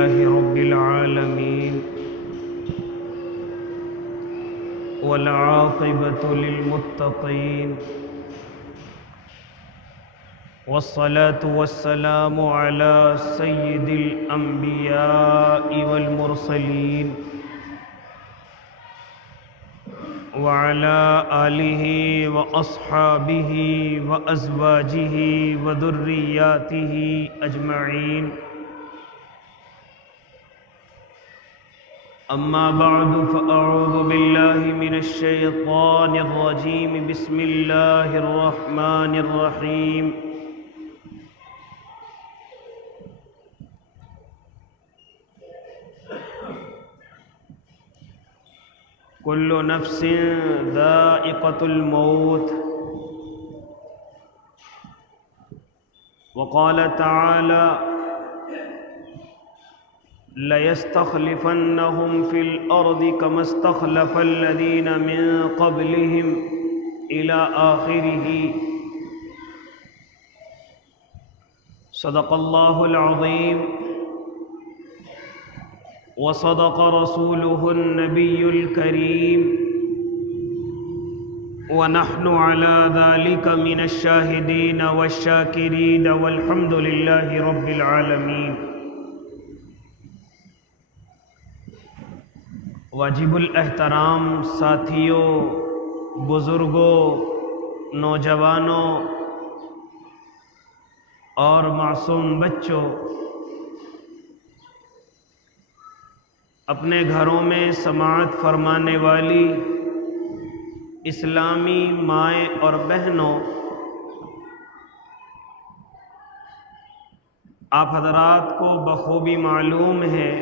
لله رب العالمين والعاقبة للمتقين والصلاة والسلام على سيد الأنبياء والمرسلين وعلى آله وأصحابه وأزواجه وذرياته أجمعين أما بعد فأعوذ بالله من الشيطان الرجيم بسم الله الرحمن الرحيم كل نفس ذائقة الموت وقال تعالى لَيَسْتَخْلِفَنَّهُمْ فِي الْأَرْضِ كَمَا اسْتَخْلَفَ الَّذِينَ مِنْ قَبْلِهِمْ إِلَى آخِرِهِ صدق الله العظيم وصدق رسوله النبي الكريم ونحن على ذلك من الشاهدين والشاكرين والحمد لله رب العالمين واجب الاحترام ساتھیوں، بزرگوں، نوجوانوں اور معصوم بچوں، اپنے گھروں میں سماعت فرمانے والی اسلامی مائیں اور بہنوں، آپ حضرات کو بخوبی معلوم ہے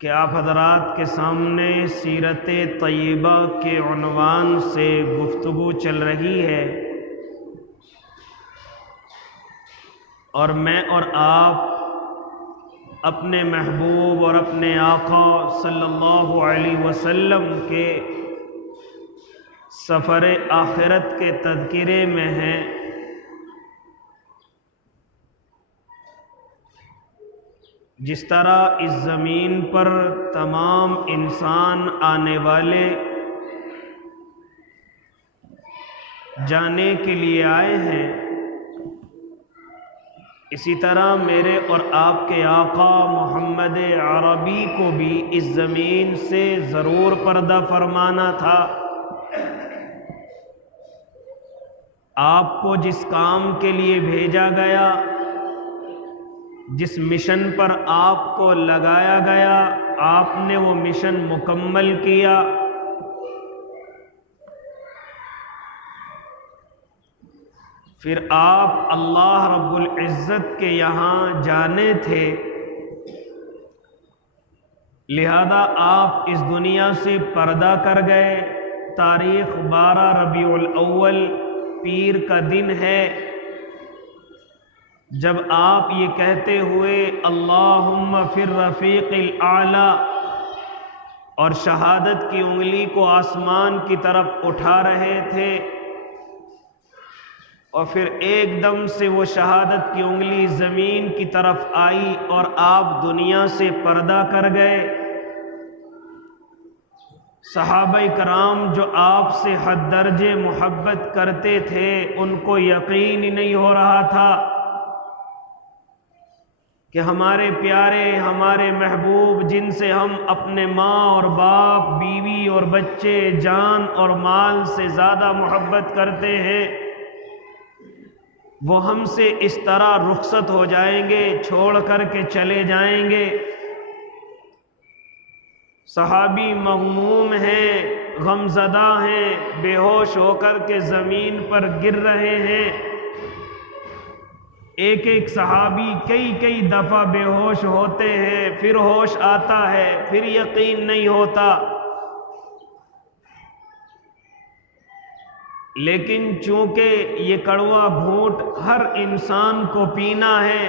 کہ آپ حضرات کے سامنے سیرت طیبہ کے عنوان سے گفتگو چل رہی ہے، اور میں اور آپ اپنے محبوب اور اپنے آقا صلی اللہ علیہ وسلم کے سفر آخرت کے تذکرے میں ہیں۔ جس طرح اس زمین پر تمام انسان آنے والے جانے کے لیے آئے ہیں، اسی طرح میرے اور آپ کے آقا محمد عربی کو بھی اس زمین سے ضرور پردہ فرمانا تھا۔ آپ کو جس کام کے لیے بھیجا گیا، جس مشن پر آپ کو لگایا گیا، آپ نے وہ مشن مکمل کیا۔ پھر آپ اللہ رب العزت کے یہاں جانے تھے، لہذا آپ اس دنیا سے پردہ کر گئے۔ تاریخ 12 ربیع الاول پیر کا دن ہے، جب آپ یہ کہتے ہوئے اللہم فی الرفیق الاعلی اور شہادت کی انگلی کو آسمان کی طرف اٹھا رہے تھے، اور پھر ایک دم سے وہ شہادت کی انگلی زمین کی طرف آئی اور آپ دنیا سے پردہ کر گئے۔ صحابہ کرام جو آپ سے حد درجے محبت کرتے تھے، ان کو یقین ہی نہیں ہو رہا تھا کہ ہمارے پیارے، ہمارے محبوب، جن سے ہم اپنے ماں اور باپ، بیوی اور بچے، جان اور مال سے زیادہ محبت کرتے ہیں، وہ ہم سے اس طرح رخصت ہو جائیں گے، چھوڑ کر کے چلے جائیں گے۔ صحابی مغموم ہیں، غمزدہ ہیں، بے ہوش ہو کر کے زمین پر گر رہے ہیں۔ ایک ایک صحابی کئی دفعہ بے ہوش ہوتے ہیں، پھر ہوش آتا ہے، پھر یقین نہیں ہوتا۔ لیکن چونکہ یہ کڑوا گھونٹ ہر انسان کو پینا ہے،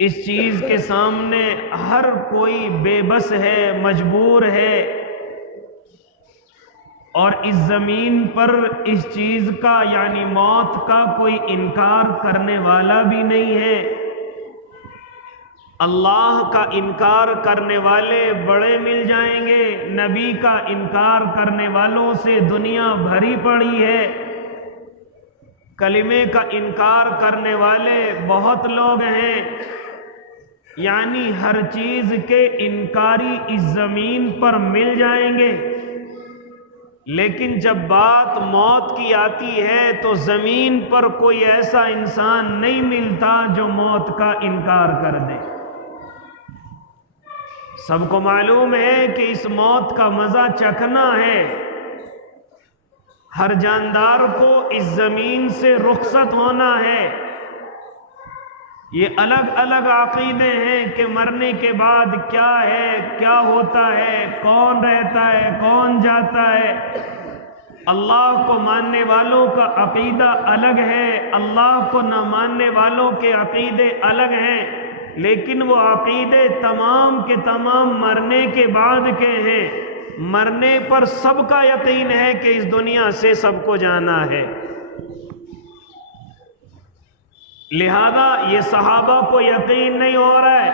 اس چیز کے سامنے ہر کوئی بے بس ہے، مجبور ہے اور اس زمین پر اس چیز کا یعنی موت کا کوئی انکار کرنے والا بھی نہیں ہے۔ اللہ کا انکار کرنے والے بڑے مل جائیں گے، نبی کا انکار کرنے والوں سے دنیا بھری پڑی ہے۔ کلمے کا انکار کرنے والے بہت لوگ ہیں، یعنی ہر چیز کے انکاری اس زمین پر مل جائیں گے، لیکن جب بات موت کی آتی ہے تو زمین پر کوئی ایسا انسان نہیں ملتا جو موت کا انکار کر دے۔ سب کو معلوم ہے کہ اس موت کا مزہ چکھنا ہے، ہر جاندار کو اس زمین سے رخصت ہونا ہے۔ یہ الگ الگ عقیدے ہیں کہ مرنے کے بعد کیا ہے، کیا ہوتا ہے، کون رہتا ہے، کون جاتا ہے۔ اللہ کو ماننے والوں کا عقیدہ الگ ہے، اللہ کو نہ ماننے والوں کے عقیدے الگ ہیں، لیکن وہ عقیدے تمام کے تمام مرنے کے بعد کے ہیں۔ مرنے پر سب کا یقین ہے کہ اس دنیا سے سب کو جانا ہے، لہذا یہ صحابہ کو یقین نہیں ہو رہا ہے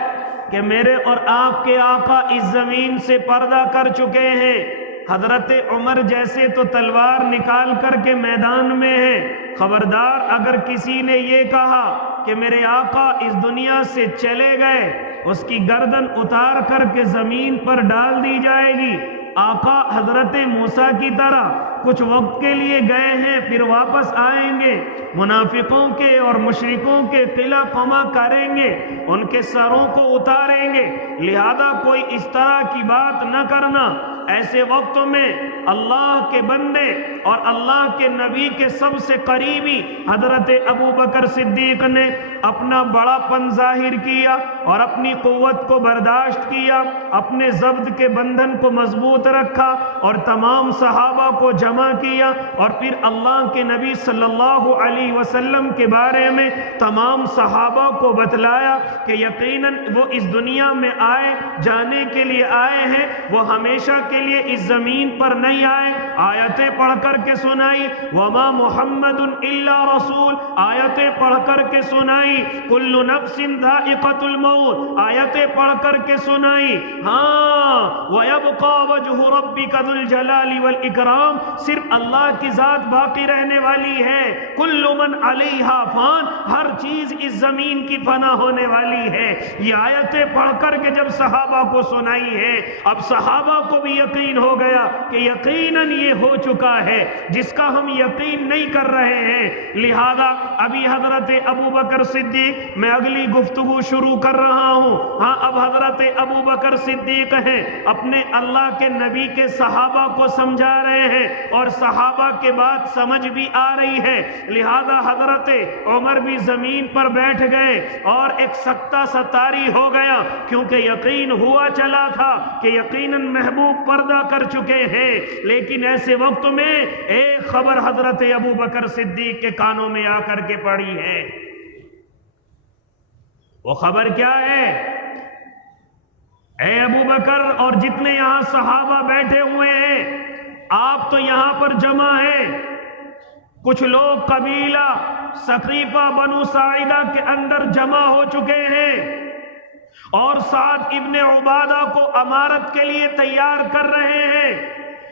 کہ میرے اور آپ کے آقا اس زمین سے پردہ کر چکے ہیں۔ حضرت عمر جیسے تو تلوار نکال کر کے میدان میں ہیں۔ خبردار اگر کسی نے یہ کہا کہ میرے آقا اس دنیا سے چلے گئے، اس کی گردن اتار کر کے زمین پر ڈال دی جائے گی۔ آقا حضرت موسیٰ کی طرح کچھ وقت کے لیے گئے ہیں پھر واپس آئیں گے، منافقوں کے اور مشرکوں کے قلعہ قمع کریں گے، ان کے سروں کو اتاریں گے، لہذا کوئی اس طرح کی بات نہ کرنا۔ ایسے وقت میں اللہ کے بندے اور اللہ کے نبی کے سب سے قریبی حضرت ابو بکر صدیق نے اپنا بڑا پن ظاہر کیا اور اپنی قوت کو برداشت کیا، اپنے ضبط کے بندھن کو مضبوط رکھا اور تمام صحابہ کو جمع کیا، اور پھر اللہ کے نبی صلی اللہ علیہ وسلم کے بارے میں تمام صحابہ کو بتلایا کہ یقیناً وہ اس دنیا میں آئے، جانے کے لیے آئے ہیں، وہ ہمیشہ کے لیے اس زمین پر نہیں آئے۔ آیتیں پڑھ کر کے سنائی، وما محمد الا رسول، آیتیں پڑھ کر کے سنائی، کل نفس ذائقۃ الموت، آیتیں پڑھ کر کے سنائی، ہاں وَيَبْقَى وَجْهُ رَبِّكَ ذُو الْجَلَالِ وَالْإِكْرَامِ، صرف اللہ کی ذات باقی رہنے والی ہے۔ کل من علیہا فان، ہر چیز اس زمین کی فنا ہونے والی ہے۔ یہ آیتیں پڑھ کر کے جب صحابہ کو سنائی ہے، اب صحابہ کو بھی یقین ہو گیا کہ یقیناً یہ ہو چکا ہے جس کا ہم یقین نہیں کر رہے ہیں۔ لہذا ابھی حضرت ابو بکر صدیق، میں اگلی گفتگو شروع کر رہا ہوں، ہاں اب حضرت ابو بکر صدیق ہیں، اپنے اللہ کے نبی کے صحابہ کو سمجھا رہے ہیں اور صحابہ کے بات سمجھ بھی آ رہی ہے، لہذا حضرت عمر بھی زمین پر بیٹھ گئے اور ایک سکتہ ستاری ہو گیا، کیونکہ یقین ہوا چلا تھا کہ یقیناً محبوب پردہ کر چکے ہیں۔ لیکن ایسے وقت میں ایک خبر حضرت ابو بکر صدیق کے کانوں میں آ کر کے پڑی ہے۔ وہ خبر کیا ہے؟ اے ابو بکر اور جتنے یہاں صحابہ بیٹھے ہوئے ہیں، آپ تو یہاں پر جمع ہیں، کچھ لوگ قبیلہ ثقیفہ بنو ساعدہ کے اندر جمع ہو چکے ہیں اور سعد ابن عبادہ کو امارت کے لیے تیار کر رہے ہیں،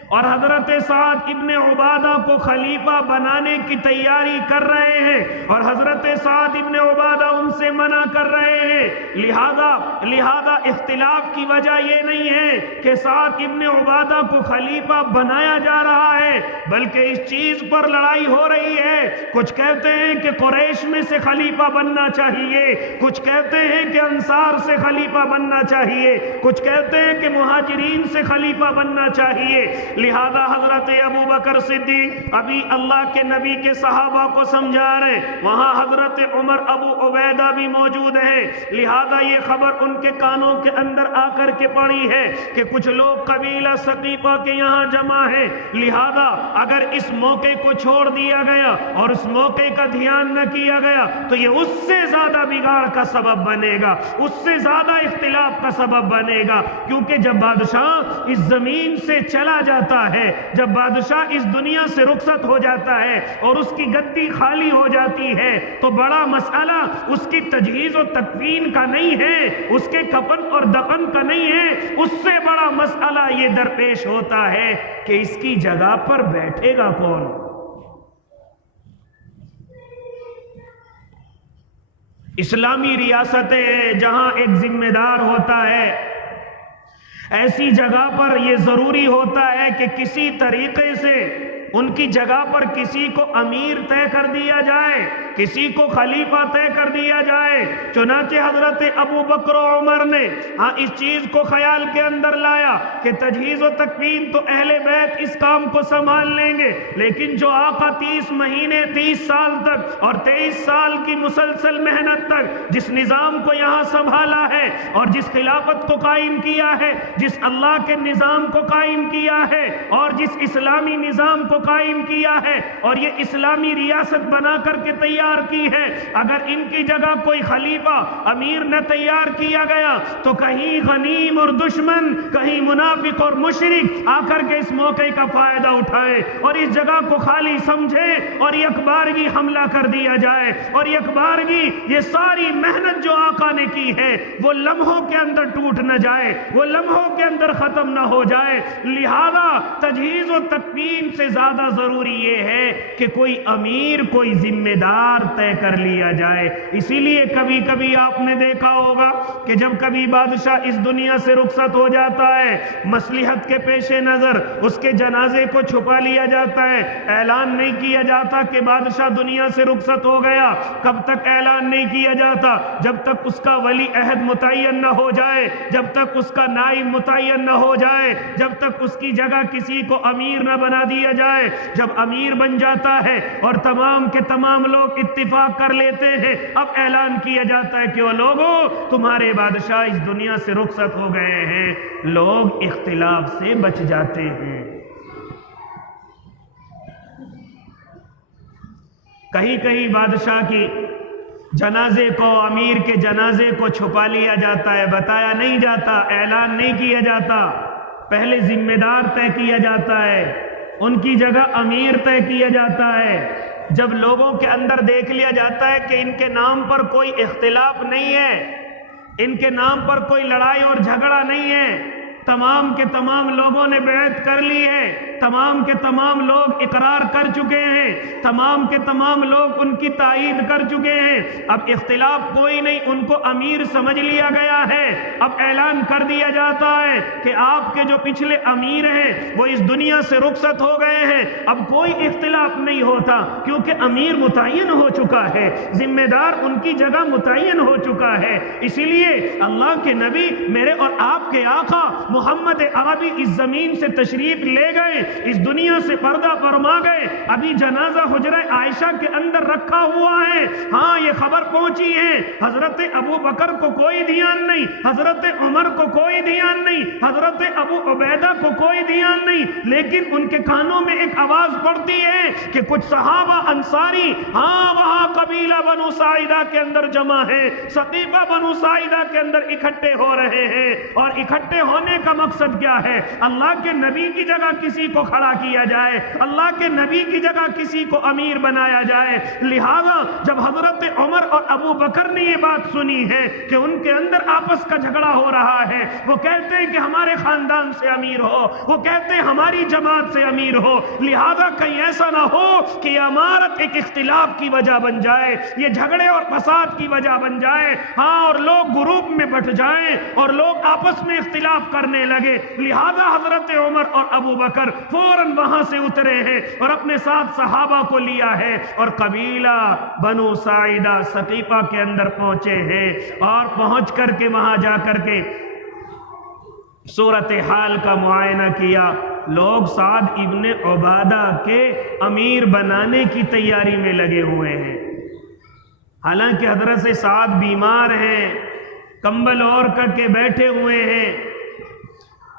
اور حضرت سعد ابن عبادہ کو خلیفہ بنانے کی تیاری کر رہے ہیں، اور حضرت سعد ابن عبادہ ان سے منع کر رہے ہیں۔ لہذا اختلاف کی وجہ یہ نہیں ہے کہ سعد ابن عبادہ کو خلیفہ بنایا جا رہا ہے، بلکہ اس چیز پر لڑائی ہو رہی ہے۔ کچھ کہتے ہیں کہ قریش میں سے خلیفہ بننا چاہیے، کچھ کہتے ہیں کہ انصار سے خلیفہ بننا چاہیے، کچھ کہتے ہیں کہ مہاجرین سے خلیفہ بننا چاہیے۔ لہذا حضرت ابو بکر صدیق ابھی اللہ کے نبی کے صحابہ کو سمجھا رہے، وہاں حضرت عمر ابو عبیدہ بھی موجود ہیں، لہذا یہ خبر ان کے کانوں کے اندر آ کر کے پڑی ہے کہ کچھ لوگ قبیلہ ثقیفہ کے یہاں جمع ہیں، لہذا اگر اس موقع کو چھوڑ دیا گیا اور اس موقع کا دھیان نہ کیا گیا تو یہ اس سے زیادہ بگاڑ کا سبب بنے گا، اس سے زیادہ اختلاف کا سبب بنے گا، کیونکہ جب بادشاہ اس زمین سے چلا جاتا ہے، جب بادشاہ اس دنیا سے رخصت ہو جاتا ہے اور اس کی گدی خالی ہو جاتی ہے تو بڑا مسئلہ اس کی تجہیز و تکفین کا نہیں ہے، اس کے کفن اور دفن کا نہیں ہے، اس سے بڑا مسئلہ یہ درپیش ہوتا ہے کہ اس کی جگہ پر بیٹھے گا کون؟ اسلامی ریاستیں ہیں جہاں ایک ذمہ دار ہوتا ہے، ایسی جگہ پر یہ ضروری ہوتا ہے کہ کسی طریقے سے ان کی جگہ پر کسی کو امیر طے کر دیا جائے، کسی کو خلیفہ طے کر دیا جائے۔ چنانچہ حضرت ابو بکر و عمر نے اس چیز کو خیال کے اندر لایا کہ تجہیز و تکفین تو اہل بیت اس کام کو سنبھال لیں گے، لیکن جو آقا 30 مہینے 30 سال تک اور 23 سال کی مسلسل محنت تک جس نظام کو یہاں سنبھالا ہے اور جس خلافت کو قائم کیا ہے، جس اللہ کے نظام کو قائم کیا ہے اور جس اسلامی نظام کو قائم کیا ہے اور یہ اسلامی ریاست بنا کر کے تیار کی ہے، اگر ان کی جگہ کوئی خلیفہ امیر نہ تیار کیا گیا تو کہیں غنیم اور دشمن، کہیں منافق اور مشرک آ کر کے اس موقع کا فائدہ اٹھائے اور اس جگہ کو خالی سمجھے اور یک بارگی حملہ کر دیا جائے اور یک بارگی یہ ساری محنت جو آقا نے کی ہے وہ لمحوں کے اندر ٹوٹ نہ جائے، وہ لمحوں کے اندر ختم نہ ہو جائے۔ لہذا تجہیز و تکفین سے زیادہ ضروری یہ ہے کہ کوئی امیر، کوئی ذمہ دار طے کر لیا جائے۔ اسی لیے کبھی کبھی آپ نے دیکھا ہوگا کہ جب کبھی بادشاہ اس دنیا سے رخصت ہو جاتا ہے، مصلحت کے پیش نظر اس کے جنازے کو چھپا لیا جاتا ہے، اعلان نہیں کیا جاتا کہ بادشاہ دنیا سے رخصت ہو گیا۔ کب تک اعلان نہیں کیا جاتا؟ جب تک اس کا ولی عہد متعین نہ ہو جائے، جب تک اس کا نائب متعین نہ ہو جائے، جب تک اس کی جگہ کسی کو امیر نہ بنا دیا جائے۔ جب امیر بن جاتا ہے اور تمام کے تمام لوگ اتفاق کر لیتے ہیں، اب اعلان کیا جاتا ہے کہ وہ لوگوں تمہارے بادشاہ اس دنیا سے رخصت ہو گئے ہیں۔ لوگ اختلاف سے بچ جاتے ہیں۔ کہیں کہیں بادشاہ کی جنازے کو، امیر کے جنازے کو چھپا لیا جاتا ہے، بتایا نہیں جاتا، اعلان نہیں کیا جاتا، پہلے ذمہ دار طے کیا جاتا ہے، ان کی جگہ امیر طے کیا جاتا ہے۔ جب لوگوں کے اندر دیکھ لیا جاتا ہے کہ ان کے نام پر کوئی اختلاف نہیں ہے، ان کے نام پر کوئی لڑائی اور جھگڑا نہیں ہے، تمام کے تمام لوگوں نے بیعت کر لی ہے، تمام کے تمام لوگ اقرار کر چکے ہیں، تمام کے تمام لوگ ان کی تائید کر چکے ہیں، اب اختلاف کوئی نہیں، ان کو امیر سمجھ لیا گیا ہے۔ اب اعلان کر دیا جاتا ہے کہ آپ کے جو پچھلے امیر ہیں وہ اس دنیا سے رخصت ہو گئے ہیں، اب کوئی اختلاف نہیں ہوتا کیونکہ امیر متعین ہو چکا ہے، ذمہ دار ان کی جگہ متعین ہو چکا ہے۔ اسی لیے اللہ کے نبی میرے اور آپ کے آقا محمد عربی اس زمین سے تشریف لے گئے، اس دنیا سے پردہ فرما گئے، ابھی جنازہ حجرہ عائشہ کے اندر رکھا ہوا ہے۔ ہاں یہ خبر پہنچی ہے، حضرت ابو بکر کو کوئی دھیان نہیں، حضرت عمر کو کوئی دھیان نہیں، حضرت ابو عبیدہ کو کوئی دھیان نہیں، لیکن ان کے کانوں میں ایک آواز پڑتی ہے کہ کچھ صحابہ انصاری ہاں وہاں قبیلہ بنو ساعدہ کے اندر جمع ہے، سقیفہ بنو ساعدہ کے اندر اکٹھے ہو رہے ہیں، اور اکٹھے ہونے کا مقصد کیا ہے؟ اللہ کے نبی کی جگہ کسی کو کھڑا کیا جائے، اللہ کے نبی کی جگہ کسی کو امیر بنایا جائے۔ لہذا جب حضرت عمر اور ابو بکر نے یہ بات سنی ہے کہ ان کے اندر آپس کا جھگڑا ہو رہا ہے، وہ کہتے ہیں کہ ہمارے خاندان سے امیر ہو، وہ کہتے ہیں ہماری جماعت سے امیر ہو، لہذا کہیں ایسا نہ ہو کہ یہ امارت ایک اختلاف کی وجہ بن جائے، یہ جھگڑے اور فساد کی وجہ بن جائے، ہاں اور لوگ گروپ میں بٹ جائیں اور لوگ آپس میں اختلاف کرنے لگے۔ لہذا حضرت عمر اور ابو بکر فوراً وہاں سے اترے ہیں اور اپنے ساتھ صحابہ کو لیا ہے اور قبیلہ بنو ساعدہ سقیفہ کے اندر پہنچے ہیں، اور پہنچ کر کے وہاں جا کر کے صورتحال کا معائنہ کیا۔ لوگ سعد ابن عبادہ کے امیر بنانے کی تیاری میں لگے ہوئے ہیں، حالانکہ حضرت سے سعد بیمار ہیں، کمبل اوڑھ کر کے بیٹھے ہوئے ہیں،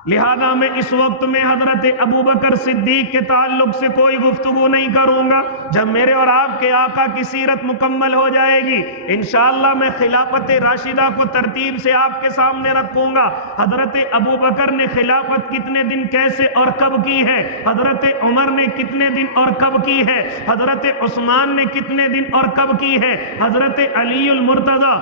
لہذا میں اس وقت میں حضرت ابو بکر صدیق کے تعلق سے کوئی گفتگو نہیں کروں گا. جب میرے اور آپ کے آقا کی سیرت مکمل ہو جائے گی انشاءاللہ میں خلافت راشدہ کو ترتیب سے آپ کے سامنے رکھوں گا. حضرت ابو بکر نے خلافت کتنے دن کیسے اور کب کی ہے، حضرت عمر نے کتنے دن اور کب کی ہے، حضرت عثمان نے کتنے دن اور کب کی ہے، حضرت علی المرتضی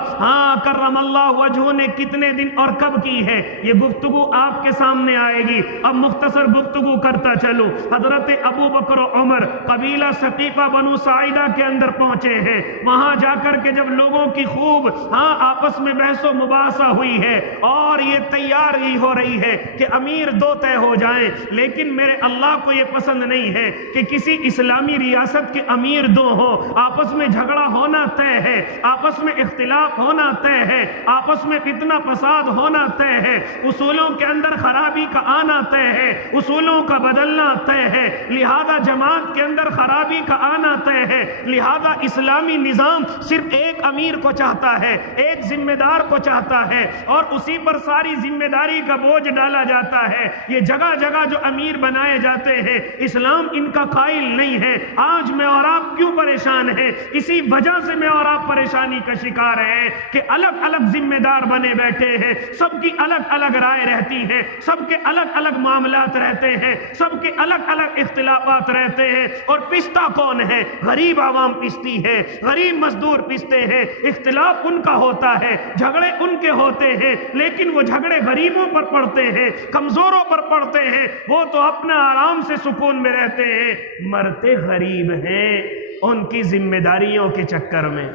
کرم اللہ وجہہ نے کتنے دن اور کب کی ہے، یہ گفتگو آپ کے سامنے آئے گی. اب مختصر گفتگو کرتا چلو. حضرت ابو بکر و عمر قبیلہ ثقیفہ بنو ساعدہ کے اندر پہنچے ہیں. وہاں جا کر کے جب لوگوں کی خوب آپس میں بحث و مباحثہ ہوئی ہے اور یہ تیاری ہو رہی ہے کہ امیر دو طے ہو جائیں، لیکن میرے اللہ کو یہ پسند نہیں ہے کہ کسی اسلامی ریاست کے امیر دو ہوں. آپس میں جھگڑا ہونا طے ہے، آپس میں اختلاف ہونا طے ہے، آپس میں فتنہ فساد ہونا طے ہے، اصولوں کے اندر خرابی کا آنا طے ہے، اصولوں کا بدلنا طے ہے. لہذا جماعت کے اندر خرابی کا آنا طے ہے. لہذا اسلامی نظام صرف ایک امیر کو چاہتا ہے، ایک ذمہ دار کو چاہتا ہے اور اسی پر ساری ذمہ داری کا بوجھ ڈالا جاتا ہے. یہ جگہ جگہ جو امیر بنائے جاتے ہیں اسلام ان کا قائل نہیں ہے. آج میں اور آپ کیوں پریشان ہیں؟ اسی وجہ سے میں اور آپ پریشانی کا شکار ہیں کہ الگ الگ ذمہ دار بنے بیٹھے ہیں، سب کی الگ الگ رائے رہتی ہے، سب کے الگ الگ معاملات رہتے ہیں، سب کے الگ الگ اختلافات رہتے ہیں. اور پستا کون ہے؟ غریب عوام پستی ہے، غریب مزدور پستے ہیں. اختلاف ان کا ہوتا ہے، جھگڑے ان کے ہوتے ہیں، لیکن وہ جھگڑے غریبوں پر پڑتے ہیں، کمزوروں پر پڑتے ہیں. وہ تو اپنا آرام سے سکون میں رہتے ہیں، مرتے غریب ہیں ان کی ذمہ داریوں کے چکر میں.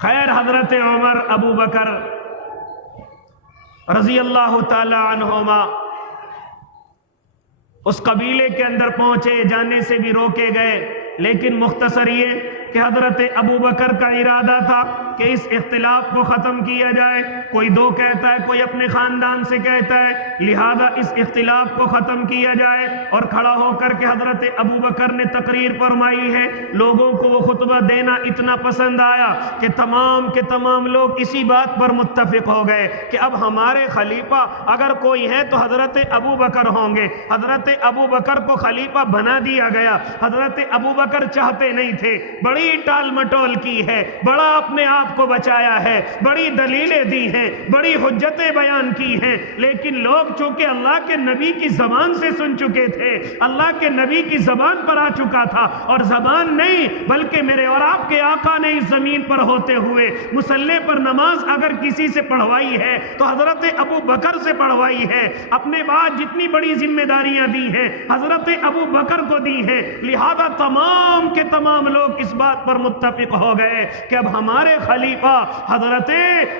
خیر حضرت عمر ابو بکر رضی اللہ تعالی عنہما اس قبیلے کے اندر پہنچے، جانے سے بھی روکے گئے، لیکن مختصر یہ کہ حضرت ابو بکر کا ارادہ تھا کہ اس اختلاف کو ختم کیا جائے. کوئی دو کہتا ہے، کوئی اپنے خاندان سے کہتا ہے، لہذا اس اختلاف کو ختم کیا جائے. اور کھڑا ہو کر کے حضرت ابو بکر نے تقریر فرمائی ہے. لوگوں کو وہ خطبہ دینا اتنا پسند آیا کہ تمام کے تمام لوگ اسی بات پر متفق ہو گئے کہ اب ہمارے خلیفہ اگر کوئی ہے تو حضرت ابو بکر ہوں گے. حضرت ابو بکر کو خلیفہ بنا دیا گیا. حضرت ابو بکر چاہتے نہیں تھے، بڑی ٹال مٹول کی ہے، بڑا اپنے آپ کو بچایا ہے، بڑی دلیلیں دی ہیں، بڑی حجتیں بیان کی ہیں، لیکن لوگ چونکہ اللہ کے نبی کی زبان سے سن چکے تھے، اللہ کے نبی کی زبان پر آ چکا تھا. اور زبان نہیں بلکہ میرے اور آپ کے آقا نے اس زمین پر ہوتے ہوئے مصلی پر نماز اگر کسی سے پڑھوائی ہے تو حضرت ابو بکر سے پڑھوائی ہے. اپنے بعد جتنی بڑی ذمہ داریاں دی ہیں حضرت ابو بکر کو دی ہیں. لہذا تمام کے تمام لوگ اس بات پر متفق ہو گئے کہ اب ہمارے خلیفہ حضرت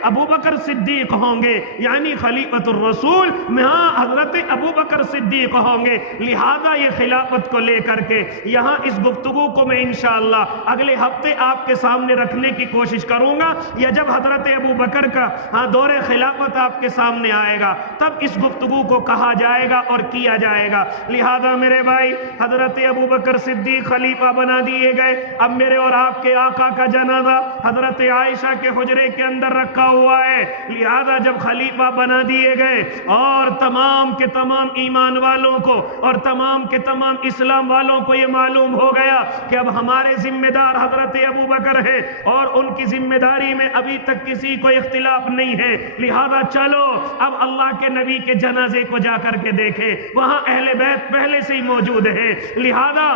ابو بکر صدیق ہوں گے، یعنی خلیفۃ الرسول میں حضرت ابو بکر صدیق ہوں گے. لہذا یہ خلافت کو لے کر کے یہاں اس گفتگو کو میں انشاءاللہ اگلے ہفتے آپ کے سامنے رکھنے کی کوشش کروں گا، یا جب حضرت ابو بکر کا دور خلافت آپ کے سامنے آئے گا تب اس گفتگو کو کہا جائے گا اور کیا جائے گا. لہذا میرے بھائی حضرت ابو بکر صدیق خلیفہ بنا دیے گئے. اب میرے اور آپ کے آقا کا جنازہ حضرت عائشہ کے حجرے کے اندر رکھا ہوا ہے. لہذا جب خلیفہ بنا دیے گئے اور تمام کے تمام ایمان والوں کو اور تمام کے تمام اسلام والوں کو یہ معلوم ہو گیا کہ اب ہمارے ذمہ دار حضرت ابو بکر ہے اور ان کی ذمہ داری میں ابھی تک کسی کو اختلاف نہیں ہے، لہذا چلو اب اللہ کے نبی کے جنازے کو جا کر کے دیکھیں. وہاں اہل بیت پہلے سے ہی موجود ہیں، لہذا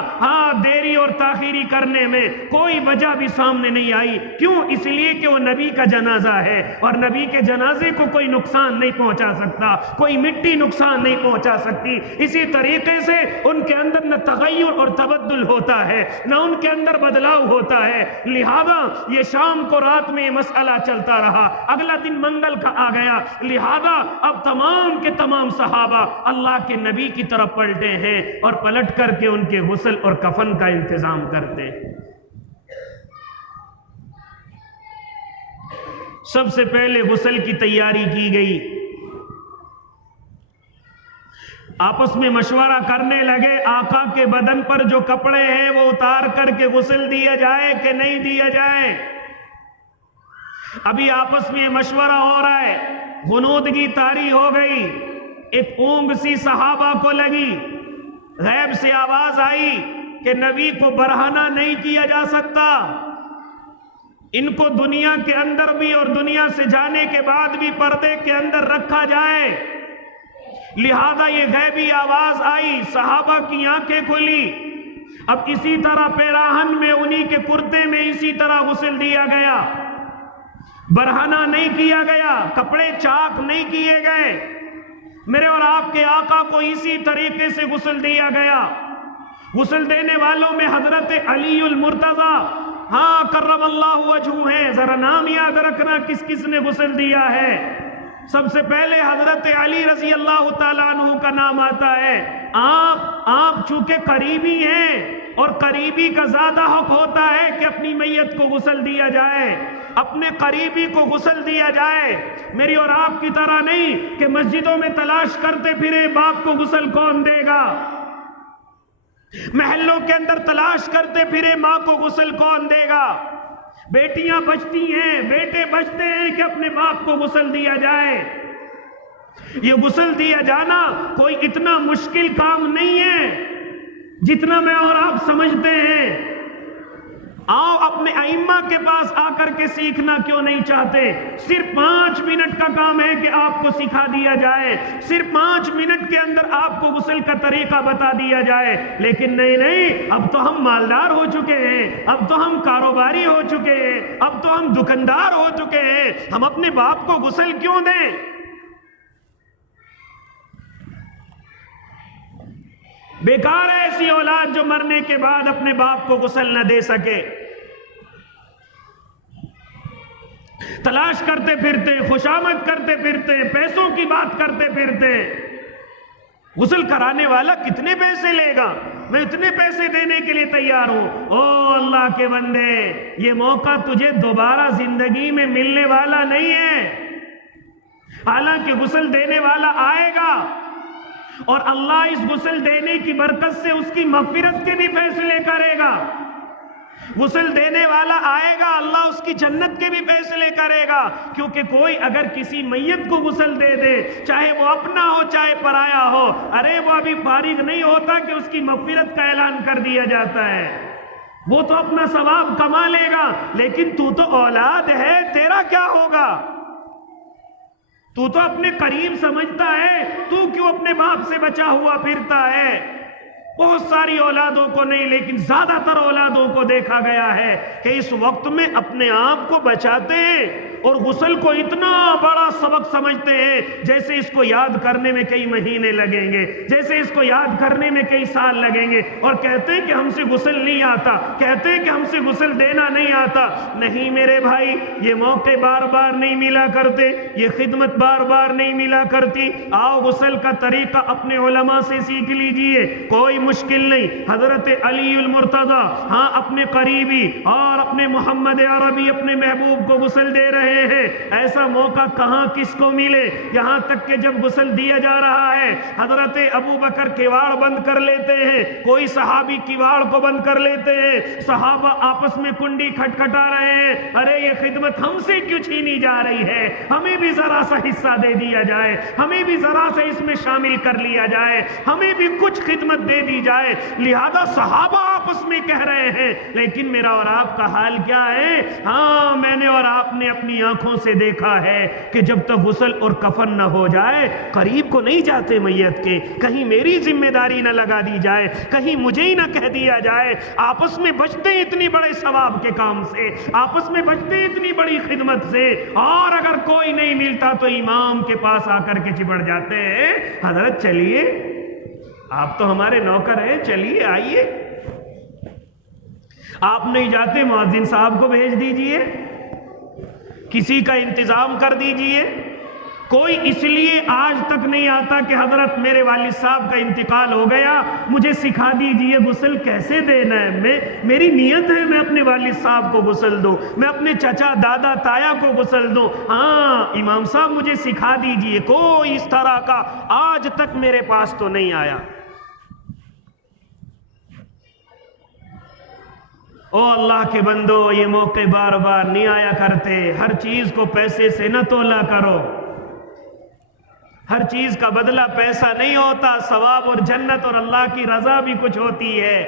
دیری اور تاخیری کرنے میں کوئی وجہ بھی سامنے نہیں آئی. کیوں؟ اس لیے کہ وہ نبی کا جنازہ ہے اور نبی کے جنازے کو کوئی نقصان نہیں پہنچا سکتا، کوئی مٹی نقصان نہیں پہنچا سکتی. اسی طریقے سے ان کے اندر نہ تغیر اور تبدل ہوتا ہے نہ ان کے اندر بدلاؤ ہوتا ہے. لہذا یہ شام کو رات میں یہ مسئلہ چلتا رہا، اگلا دن منگل کا آ گیا. لہذا اب تمام کے تمام صحابہ اللہ کے نبی کی طرف پلٹے ہیں اور پلٹ کر کے ان کے غسل اور کفن کا انتظام کرتے ہیں. سب سے پہلے غسل کی تیاری کی گئی. آپس میں مشورہ کرنے لگے آقا کے بدن پر جو کپڑے ہیں وہ اتار کر کے غسل دیا جائے کہ نہیں دیا جائے. ابھی آپس میں مشورہ ہو رہا ہے، غنودگی طاری ہو گئی، ایک اونگ سی صحابہ کو لگی، غیب سے آواز آئی کہ نبی کو برہنہ نہیں کیا جا سکتا، ان کو دنیا کے اندر بھی اور دنیا سے جانے کے بعد بھی پردے کے اندر رکھا جائے۔ لہذا یہ غیبی آواز آئی، صحابہ کی آنکھیں کھلی، اب اسی طرح پیراہن میں انہی کے کرتے میں اسی طرح غسل دیا گیا، برہنہ نہیں کیا گیا، کپڑے چاک نہیں کیے گئے، میرے اور آپ کے آقا کو اسی طریقے سے غسل دیا گیا۔ غسل دینے والوں میں حضرت علی المرتضی، ہاں کرم اللہ وجہہ ہے، ذرا نام یاد رکھنا کس کس نے غسل دیا ہے۔ سب سے پہلے حضرت علی رضی اللہ تعالیٰ عنہ کا نام آتا ہے۔ آپ چونکہ قریبی ہیں اور قریبی کا زیادہ حق ہوتا ہے کہ اپنی میت کو غسل دیا جائے، اپنے قریبی کو غسل دیا جائے، میری اور آپ کی طرح نہیں کہ مسجدوں میں تلاش کرتے پھرے باپ کو غسل کون دے گا، محلوں کے اندر تلاش کرتے پھرے ماں کو غسل کون دے گا، بیٹیاں بچتی ہیں، بیٹے بچتے ہیں کہ اپنے باپ کو غسل دیا جائے۔ یہ غسل دیا جانا کوئی اتنا مشکل کام نہیں ہے جتنا میں اور آپ سمجھتے ہیں۔ آؤ اپنے ائمہ کے پاس آ کر کے سیکھنا کیوں نہیں چاہتے؟ صرف 5 منٹ کا کام ہے کہ آپ کو سکھا دیا جائے، صرف 5 منٹ کے اندر آپ کو غسل کا طریقہ بتا دیا جائے، لیکن نہیں، اب تو ہم مالدار ہو چکے ہیں، اب تو ہم کاروباری ہو چکے ہیں، اب تو ہم دکاندار ہو چکے ہیں، ہم اپنے باپ کو غسل کیوں دیں؟ بیکار ہے ایسی اولاد جو مرنے کے بعد اپنے باپ کو غسل نہ دے سکے۔ تلاش کرتے پھرتے، خوشامد کرتے پھرتے، پیسوں کی بات کرتے پھرتے، غسل کرانے والا کتنے پیسے لے گا؟ میں اتنے پیسے دینے کے لیے تیار ہوں۔ او اللہ کے بندے، یہ موقع تجھے دوبارہ زندگی میں ملنے والا نہیں ہے۔ حالانکہ غسل دینے والا آئے گا اور اللہ اس غسل دینے کی برکت سے اس کی مغفرت کے بھی فیصلے کرے گا۔ غسل دینے والا آئے گا، اللہ اس کی جنت کے بھی فیصلے کرے گا، کیونکہ کوئی اگر کسی میت کو غسل دے دے، چاہے وہ اپنا ہو چاہے پرایا ہو، ارے وہ ابھی فارغ نہیں ہوتا کہ اس کی مغفرت کا اعلان کر دیا جاتا ہے۔ وہ تو اپنا ثواب کما لے گا، لیکن تو تو اولاد ہے، تیرا کیا ہوگا؟ تو تو اپنے قریب سمجھتا ہے، تو کیوں اپنے باپ سے بچا ہوا پھرتا ہے؟ بہت ساری اولادوں کو نہیں لیکن زیادہ تر اولادوں کو دیکھا گیا ہے کہ اس وقت میں اپنے آپ کو بچاتے ہیں اور غسل کو اتنا بڑا سبق سمجھتے ہیں جیسے اس کو یاد کرنے میں کئی مہینے لگیں گے، جیسے اس کو یاد کرنے میں کئی سال لگیں گے، اور کہتے ہیں کہ ہم سے غسل نہیں آتا، کہتے ہیں کہ ہم سے غسل دینا نہیں آتا۔ نہیں میرے بھائی، یہ موقع بار بار نہیں ملا کرتے، یہ خدمت بار بار نہیں ملا کرتی۔ آؤ غسل کا طریقہ اپنے علماء سے سیکھ لیجئے، کوئی مشکل نہیں۔ حضرت علی المرتضی ہاں اپنے قریبی اور اپنے محمد عربی اپنے محبوب کو غسل دے رہے ہیں، ایسا موقع کہاں کس کو ملے؟ یہاں تک کہ جب غسل دیا جا رہا ہے حضرت ابو بکر کیواڑ بند کر لیتے ہیں، کوئی صحابی کیواڑ کو بند کر لیتے ہیں، صحابہ آپس میں کنڈی کھٹکھٹا رہے ہیں، ارے یہ خدمت ہم سے کیوں چھینی جا رہی ہے؟ ہمیں بھی ذرا سا حصہ دے دیا جائے، ہمیں بھی ذرا سا اس میں شامل کر لیا جائے، ہمیں بھی کچھ خدمت دے دی جائے۔ لہذا صحابہ آپس میں کہہ رہے ہیں، لیکن میرا اور آپ کا حال کیا ہے؟ ہاں میں نے اور آپ نے اپنی آنکھوں سے دیکھا ہے کہ جب تک غسل اور کفن نہ ہو جائے قریب کو نہیں جاتے میت کے، کہیں میری ذمہ داری نہ لگا دی جائے، کہیں مجھے ہی نہ کہہ دیا جائے۔ آپس میں بچتے ہیں اتنی بڑے ثواب کے کام سے، آپس میں بچتے ہیں اتنی بڑی خدمت سے، اور اگر کوئی نہیں ملتا تو امام کے پاس آ کر کے چپڑ جاتے ہیں، حضرت چلیے آپ تو ہمارے نوکر ہیں، چلیے آئیے۔ آپ نہیں جاتے مؤذن صاحب کو بھیج دیجئے، کسی کا انتظام کر دیجئے۔ کوئی اس لیے آج تک نہیں آتا کہ حضرت میرے والد صاحب کا انتقال ہو گیا، مجھے سکھا دیجئے غسل کیسے دینا ہے، میری نیت ہے میں اپنے والد صاحب کو غسل دوں، میں اپنے چچا دادا تایا کو غسل دوں، ہاں امام صاحب مجھے سکھا دیجئے۔ کوئی اس طرح کا آج تک میرے پاس تو نہیں آیا۔ او اللہ کے بندو، یہ موقع بار بار نہیں آیا کرتے، ہر چیز کو پیسے سے نہ تولا کرو، ہر چیز کا بدلہ پیسہ نہیں ہوتا، ثواب اور جنت اور اللہ کی رضا بھی کچھ ہوتی ہے۔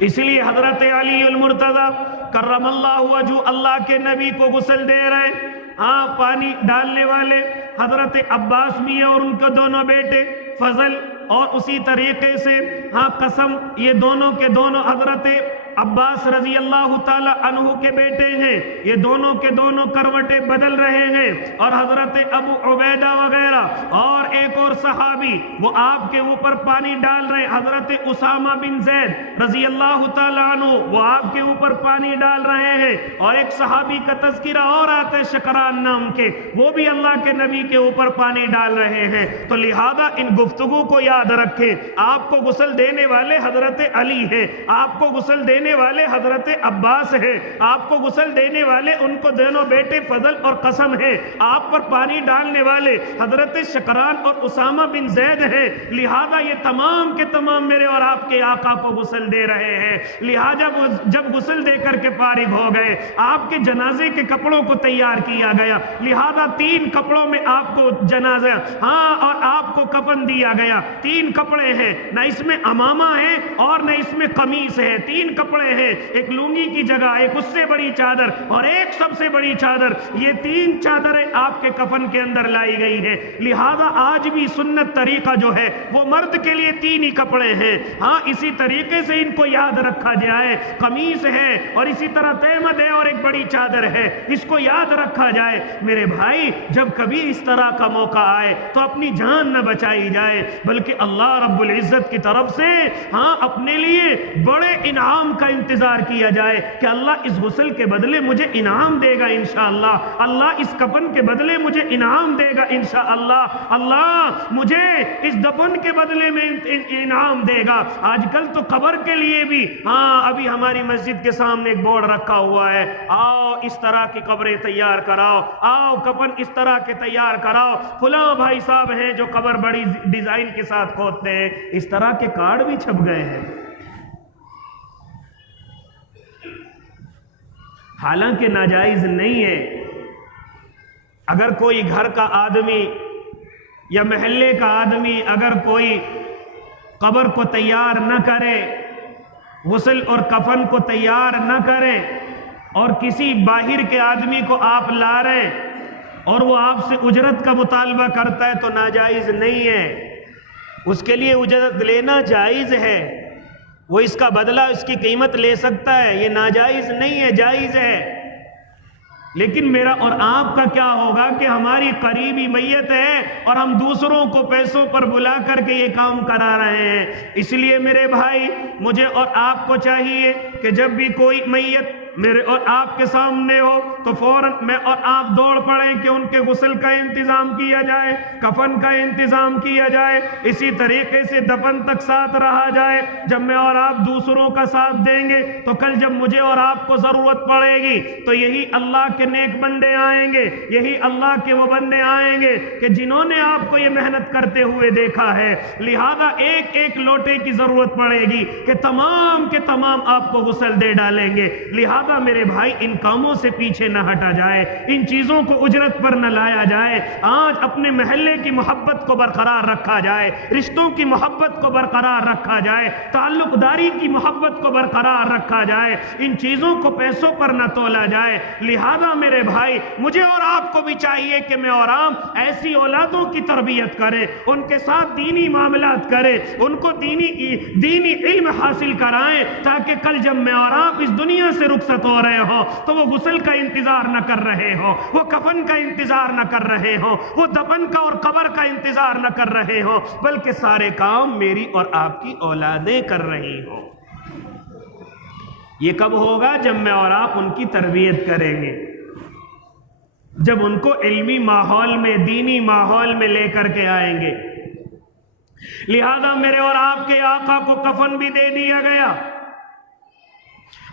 اس لیے حضرت علی المرتضی کرم اللہ وجہہ اللہ کے نبی کو غسل دے رہے، ہاں پانی ڈالنے والے حضرت عباس بھی ہیں اور ان کے دونوں بیٹے فضل، اور اسی طریقے سے ہاں قسم، یہ دونوں کے دونوں حضرت عباس رضی اللہ تعالی عنہ کے بیٹے ہیں، یہ دونوں کے دونوں کروٹیں بدل رہے ہیں، اور حضرت ابو عبیدہ وغیرہ اور ایک اور صحابی وہ آپ کے اوپر پانی ڈال رہے، حضرت اسامہ بن زید رضی اللہ تعالی عنہ وہ آپ کے اوپر پانی ڈال رہے ہیں، اور ایک صحابی کا تذکرہ اور آتا ہے شکران نام کے، وہ بھی اللہ کے نبی کے اوپر پانی ڈال رہے ہیں۔ تو لہذا ان گفتگو کو یاد رکھیں، آپ کو غسل دینے والے حضرت علی ہیں، آپ کو غسل دینے والے حضرت عباس ہیں، آپ کو غسل دینے والے ان کو دونوں بیٹے فضل اور قسم ہیں، آپ پر پانی ڈالنے والے حضرت شکران اور اسامہ بن زید ہیں، لہذا یہ تمام کے تمام میرے اور آپ کے آقا کو غسل دے رہے ہیں۔ لہذا جب غسل دے کر کے فارغ ہو گئے، آپ کے جنازے کے کپڑوں کو تیار کیا گیا، لہذا 3 کپڑوں میں آپ کو جنازہ ہاں اور آپ کو کفن دیا گیا، 3 کپڑے ہیں، نہ اس میں امامہ ہے اور نہ اس میں قمیص ہے، 3 کپڑے ہیں، ایک لونگی کی جگہ ایک اس سے بڑی چادر اور ایک سب سے بڑی چادر، یہ 3 چادریں آپ کے کفن کے اندر لائی گئی ہیں۔ لہذا آج بھی سنت طریقہ جو ہے وہ مرد کے لیے 3 ہی کپڑے ہیں، ہاں اسی طریقے سے ان کو یاد رکھا جائے، قمیص ہے اور اسی طرح تہمد ہے اور ایک بڑی چادر ہے، اس کو یاد رکھا جائے۔ میرے بھائی جب کبھی اس طرح کا موقع آئے تو اپنی جان نہ بچائی جائے، بلکہ اللہ رب العزت کی طرف سے ہاں اپنے لیے بڑے انعام کا انتظار کیا جائے کہ اللہ اس غسل کے بدلے مجھے انعام دے گا انشاءاللہ، اللہ اس کفن کے بدلے مجھے انعام دے گا انشاءاللہ، اللہ مجھے اس دفن کے بدلے میں انعام دے گا۔ آج کل تو قبر کے لیے بھی ہاں ابھی ہماری مسجد کے سامنے ایک بورڈ رکھا ہوا ہے، آؤ اس طرح کی قبریں تیار کراؤ، آؤ کفن اس طرح کے تیار کراؤ، فلاں بھائی صاحب ہیں جو قبر بڑی ڈیزائن کے ساتھ کھودتے ہیں، اس طرح کے کارڈ بھی چھپ گئے ہیں۔ حالانکہ ناجائز نہیں ہے، اگر کوئی گھر کا آدمی یا محلے کا آدمی اگر کوئی قبر کو تیار نہ کرے، غسل اور کفن کو تیار نہ کرے، اور کسی باہر کے آدمی کو آپ لا رہے اور وہ آپ سے اجرت کا مطالبہ کرتا ہے تو ناجائز نہیں ہے، اس کے لیے اجرت لینا جائز ہے، وہ اس کا بدلہ اس کی قیمت لے سکتا ہے، یہ ناجائز نہیں ہے، جائز ہے۔ لیکن میرا اور آپ کا کیا ہوگا کہ ہماری قریبی میت ہے اور ہم دوسروں کو پیسوں پر بلا کر کے یہ کام کرا رہے ہیں۔ اس لیے میرے بھائی مجھے اور آپ کو چاہیے کہ جب بھی کوئی میت میرے اور آپ کے سامنے ہو تو فوراً میں اور آپ دوڑ پڑیں کہ ان کے غسل کا انتظام کیا جائے، کفن کا انتظام کیا جائے، اسی طریقے سے دفن تک ساتھ رہا جائے۔ جب میں اور آپ دوسروں کا ساتھ دیں گے تو کل جب مجھے اور آپ کو ضرورت پڑے گی تو یہی اللہ کے نیک بندے آئیں گے، یہی اللہ کے وہ بندے آئیں گے کہ جنہوں نے آپ کو یہ محنت کرتے ہوئے دیکھا ہے۔ لہذا ایک ایک لوٹے کی ضرورت پڑے گی کہ تمام کے تمام آپ کو غسل دے ڈالیں گے۔ لہذا میرے بھائی ان کاموں سے پیچھے نہ ہٹا جائے، ان چیزوں کو اجرت پر نہ لایا جائے۔ آج اپنے محلے کی محبت کو برقرار رکھا جائے، رشتوں کی محبت کو برقرار رکھا جائے، تعلق داری کی محبت کو برقرار رکھا جائے، ان چیزوں کو پیسوں پر نہ تولا جائے۔ لہذا میرے بھائی مجھے اور آپ کو بھی چاہیے کہ میں اور آپ ایسی اولادوں کی تربیت کریں، ان کے ساتھ دینی معاملات کریں، ان کو دینی علم حاصل کرائیں، تاکہ کل جب میں اور آپ اس دنیا سے رخصت ہو رہے ہو تو وہ غسل کا انتظار نہ کر رہے ہو، وہ کفن کا انتظار نہ کر رہے ہو، وہ دفن کا اور قبر کا انتظار نہ کر رہے ہو، بلکہ سارے کام میری اور آپ کی اولادیں کر رہی ہو۔ یہ کب ہوگا؟ جب میں اور آپ ان کی تربیت کریں گے، جب ان کو علمی ماحول میں، دینی ماحول میں لے کر کے آئیں گے۔ لہذا میرے اور آپ کے آقا کو کفن بھی دے دیا گیا۔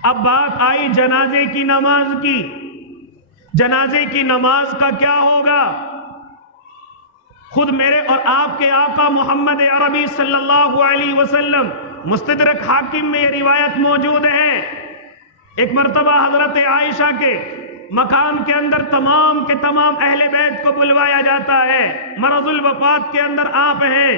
اب بات آئی جنازے کی نماز کی۔ جنازے کی نماز کا کیا ہوگا؟ خود میرے اور آپ کے آقا محمد عربی صلی اللہ علیہ وسلم، مستدرک حاکم میں یہ روایت موجود ہے، ایک مرتبہ حضرت عائشہ کے مکان کے اندر تمام کے تمام اہل بیت کو بلوایا جاتا ہے، مرض الوفات کے اندر آپ ہیں۔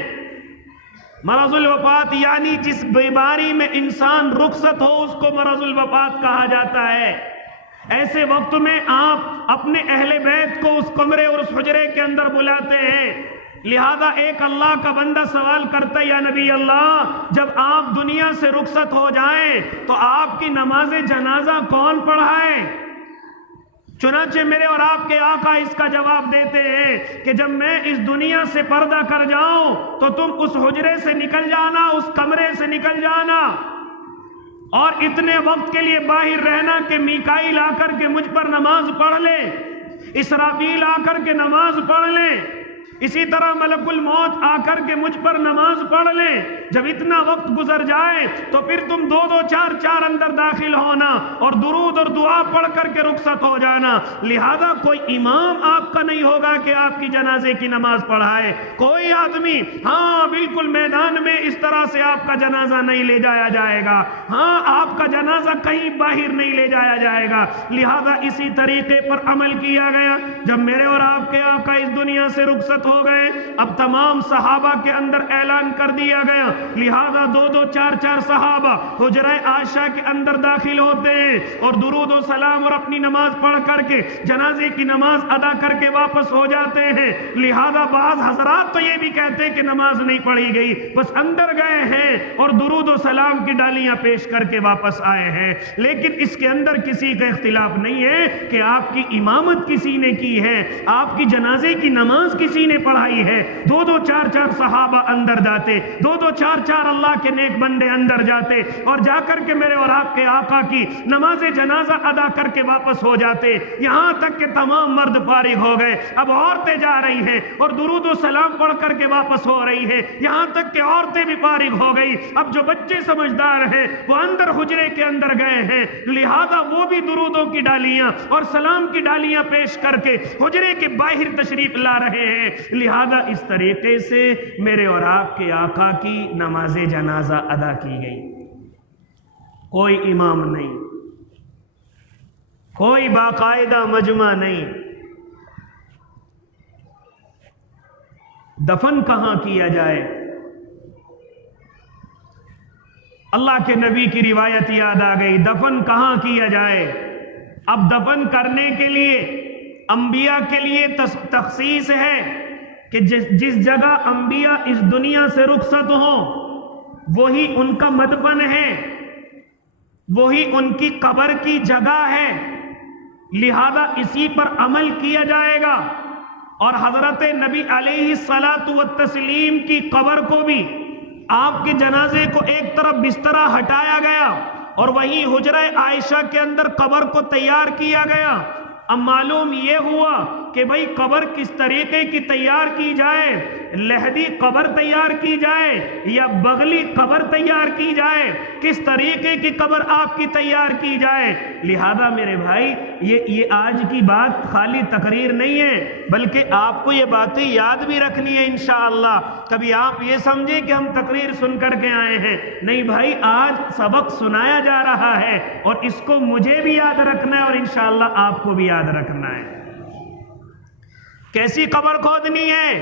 مرض الوفات یعنی جس بیماری میں انسان رخصت ہو اس کو مرض الوفات کہا جاتا ہے۔ ایسے وقت میں آپ اپنے اہل بیت کو اس کمرے اور اس حجرے کے اندر بلاتے ہیں۔ لہذا ایک اللہ کا بندہ سوال کرتا ہے، یا نبی اللہ، جب آپ دنیا سے رخصت ہو جائیں تو آپ کی نماز جنازہ کون پڑھائے؟ چنانچہ میرے اور آپ کے آقا اس کا جواب دیتے ہیں کہ جب میں اس دنیا سے پردہ کر جاؤں تو تم اس حجرے سے نکل جانا، اس کمرے سے نکل جانا، اور اتنے وقت کے لیے باہر رہنا کہ میکائیل آ کر کے مجھ پر نماز پڑھ لے، اسرافیل آ کر کے نماز پڑھ لے، اسی طرح ملک الموت آ کر کے مجھ پر نماز پڑھ لے۔ جب اتنا وقت گزر جائے تو پھر تم دو دو چار چار اندر داخل ہونا اور درود اور دعا پڑھ کر کے رخصت ہو جانا۔ لہذا کوئی امام آپ کا نہیں ہوگا کہ آپ کی جنازے کی نماز پڑھائے، کوئی آدمی ہاں بالکل میدان میں اس طرح سے آپ کا جنازہ نہیں لے جایا جائے گا، ہاں آپ کا جنازہ کہیں باہر نہیں لے جایا جائے گا۔ لہذا اسی طریقے پر عمل کیا گیا۔ جب میرے اور آپ کے آقا اس دنیا سے رخصت ہو گئے، اب تمام صحابہ کے اندر اعلان کر دیا گیا، لہذا دو دو چار چار صحابہ حجرہ عائشہ کے اندر داخل ہوتے ہیں اور درود و سلام اور اپنی نماز پڑھ کر کے جنازے کی نماز ادا کر کے واپس ہو جاتے ہیں۔ لہذا بعض حضرات تو یہ بھی کہتے ہیں کہ نماز نہیں پڑھی گئی، بس اندر گئے ہیں اور درود و سلام کی ڈالیاں پیش کر کے واپس آئے ہیں۔ لیکن اس کے اندر کسی کا اختلاف نہیں ہے کہ آپ کی امامت کسی نے کی ہے، آپ کی جنازے کی نماز کسی نے پڑھائی ہے۔ دو دو چار چار صحابہ اندر جاتے، دو دو چار چار اللہ کے نیک بندے اندر جاتے اور جا کر کے میرے اور آپ کے آقا کی نماز جنازہ ادا کر کے واپس ہو جاتے، یہاں تک کہ تمام مرد فارغ ہو گئے۔ اب عورتیں جا رہی ہیں اور درود و سلام پڑھ کر کے واپس ہو رہی ہے، یہاں تک کہ عورتیں بھی فارغ ہو گئی۔ اب جو بچے سمجھدار ہیں وہ اندر حجرے کے اندر گئے ہیں، لہذا وہ بھی درودوں کی ڈالیاں اور سلام کی ڈالیاں پیش کر کے حجرے کے باہر تشریف لا رہے ہیں۔ لہذا اس طریقے سے میرے اور آپ کے آقا کی نماز جنازہ ادا کی گئی۔ کوئی امام نہیں، کوئی باقاعدہ مجمع نہیں۔ دفن کہاں کیا جائے؟ اللہ کے نبی کی روایت یاد آ گئی، دفن کہاں کیا جائے؟ اب دفن کرنے کے لیے انبیاء کے لیے تخصیص ہے کہ جس جگہ انبیاء اس دنیا سے رخصت ہوں وہی ان کا مدفن ہے، وہی ان کی قبر کی جگہ ہے، لہذا اسی پر عمل کیا جائے گا۔ اور حضرت نبی علیہ الصلاۃ والتسلیم کی قبر کو بھی آپ کے جنازے کو ایک طرف بسترہ ہٹایا گیا اور وہیں حجرہ عائشہ کے اندر قبر کو تیار کیا گیا۔ اب معلوم یہ ہوا کہ بھئی قبر کس طریقے کی تیار کی جائے، لحدی قبر تیار کی جائے یا بغلی قبر تیار کی جائے، کس طریقے کی قبر آپ کی تیار کی جائے۔ لہذا میرے بھائی یہ آج کی بات خالی تقریر نہیں ہے، بلکہ آپ کو یہ باتیں یاد بھی رکھنی ہے انشاءاللہ۔ کبھی آپ یہ سمجھیں کہ ہم تقریر سن کر کے آئے ہیں، نہیں بھائی، آج سبق سنایا جا رہا ہے اور اس کو مجھے بھی یاد رکھنا ہے اور انشاءاللہ آپ کو بھی یاد رکھنا ہے۔ کیسی قبر کھودنی ہے؟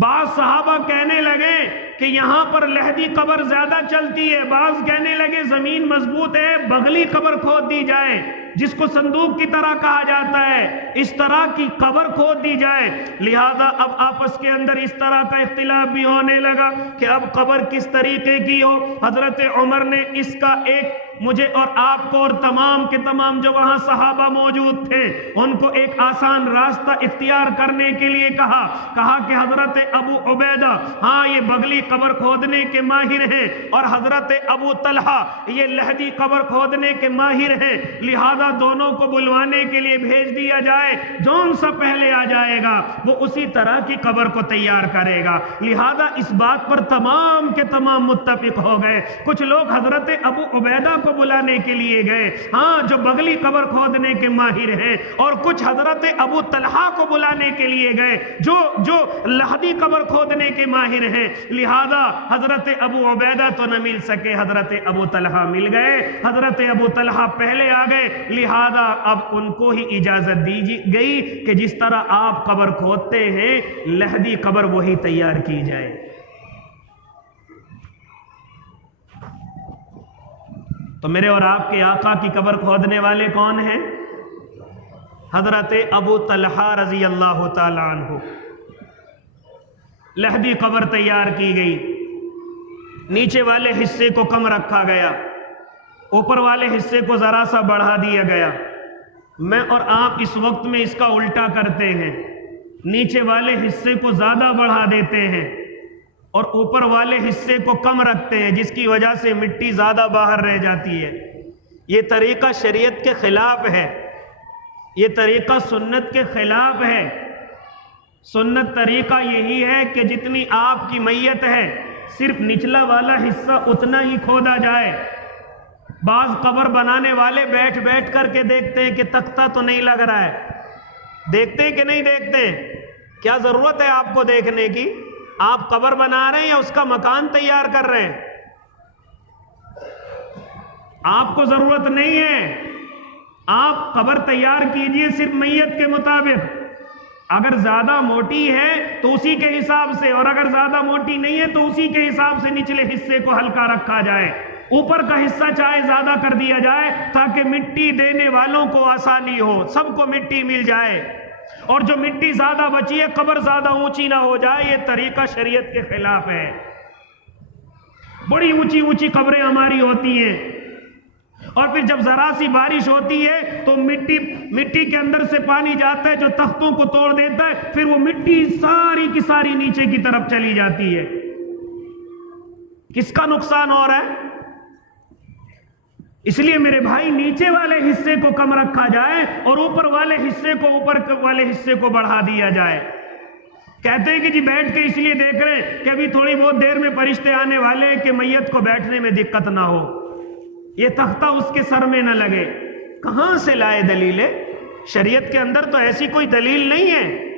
بعض صحابہ کہنے لگے کہ یہاں پر لحدی قبر زیادہ چلتی ہے، بعض کہنے لگے زمین مضبوط ہے بغلی قبر کھود دی جائے، جس کو صندوق کی طرح کہا جاتا ہے، اس طرح کی قبر کھود دی جائے۔ لہذا اب آپس کے اندر اس طرح کا اختلاف بھی ہونے لگا کہ اب قبر کس طریقے کی ہو۔ حضرت عمر نے اس کا ایک مجھے اور آپ کو اور تمام کے تمام جو وہاں صحابہ موجود تھے ان کو ایک آسان راستہ اختیار کرنے کے لیے کہا کہ حضرت ابو عبیدہ ہاں یہ بغلی قبر کھودنے کے ماہر ہیں اور حضرت ابو طلحہ یہ لحدی قبر کھودنے کے ماہر ہیں، لہذا دونوں کو بلوانے کے لیے بھیج دیا جائے، جون سا پہلے آ جائے گا وہ اسی طرح کی قبر کو تیار کرے گا۔ لہذا اس بات پر تمام کے تمام متفق ہو گئے۔ کچھ لوگ حضرت ابو عبیدہ کو بلانے کے لیے گئے، ہاں جو بغلی قبر کھودنے کے ماہر ہیں، اور کچھ حضرت ابو طلحہ کو بلانے کے لیے گئے جو لحدی قبر کھودنے کے ماہر ہیں۔ لہذا حضرت ابو عبیدہ تو نہ مل سکے، حضرت ابو طلحہ مل گئے، حضرت ابو طلحہ پہلے آ گئے، لہذا اب ان کو ہی اجازت دی گئی کہ جس طرح آپ قبر کھودتے ہیں لحدی قبر وہی تیار کی جائے۔ تو میرے اور آپ کے آقا کی قبر کھودنے والے کون ہیں؟ حضرت ابو طلحہ رضی اللہ تعالی عنہ۔ لحدی قبر تیار کی گئی، نیچے والے حصے کو کم رکھا گیا، اوپر والے حصے کو ذرا سا بڑھا دیا گیا۔ میں اور آپ اس وقت میں اس کا الٹا کرتے ہیں، نیچے والے حصے کو زیادہ بڑھا دیتے ہیں اور اوپر والے حصے کو کم رکھتے ہیں، جس کی وجہ سے مٹی زیادہ باہر رہ جاتی ہے۔ یہ طریقہ شریعت کے خلاف ہے، یہ طریقہ سنت کے خلاف ہے۔ سنت طریقہ یہی ہے کہ جتنی آپ کی میت ہے صرف نچلا والا حصہ اتنا ہی کھودا جائے۔ بعض قبر بنانے والے بیٹھ بیٹھ کر کے دیکھتے ہیں کہ تختہ تو نہیں لگ رہا ہے، دیکھتے ہیں کہ نہیں دیکھتے؟ کیا ضرورت ہے آپ کو دیکھنے کی؟ آپ قبر بنا رہے ہیں یا اس کا مکان تیار کر رہے ہیں؟ آپ کو ضرورت نہیں ہے، آپ قبر تیار کیجئے صرف میت کے مطابق۔ اگر زیادہ موٹی ہے تو اسی کے حساب سے، اور اگر زیادہ موٹی نہیں ہے تو اسی کے حساب سے نچلے حصے کو ہلکا رکھا جائے، اوپر کا حصہ چاہے زیادہ کر دیا جائے تاکہ مٹی دینے والوں کو آسانی ہو، سب کو مٹی مل جائے۔ اور جو مٹی زیادہ بچی ہے قبر زیادہ اونچی نہ ہو جائے، یہ طریقہ شریعت کے خلاف ہے۔ بڑی اونچی اونچی قبریں ہماری ہوتی ہیں، اور پھر جب ذرا سی بارش ہوتی ہے تو مٹی کے اندر سے پانی جاتا ہے جو تختوں کو توڑ دیتا ہے، پھر وہ مٹی ساری کی ساری نیچے کی طرف چلی جاتی ہے۔ کس کا نقصان ہو رہا ہے؟ اس لیے میرے بھائی نیچے والے حصے کو کم رکھا جائے اور اوپر والے حصے کو بڑھا دیا جائے۔ کہتے ہیں کہ جی بیٹھ کے اس لیے دیکھ رہے ہیں کہ ابھی تھوڑی بہت دیر میں فرشتے آنے والے ہیں کہ میت کو بیٹھنے میں دقت نہ ہو، یہ تختہ اس کے سر میں نہ لگے۔ کہاں سے لائے دلیلیں؟ شریعت کے اندر تو ایسی کوئی دلیل نہیں ہے۔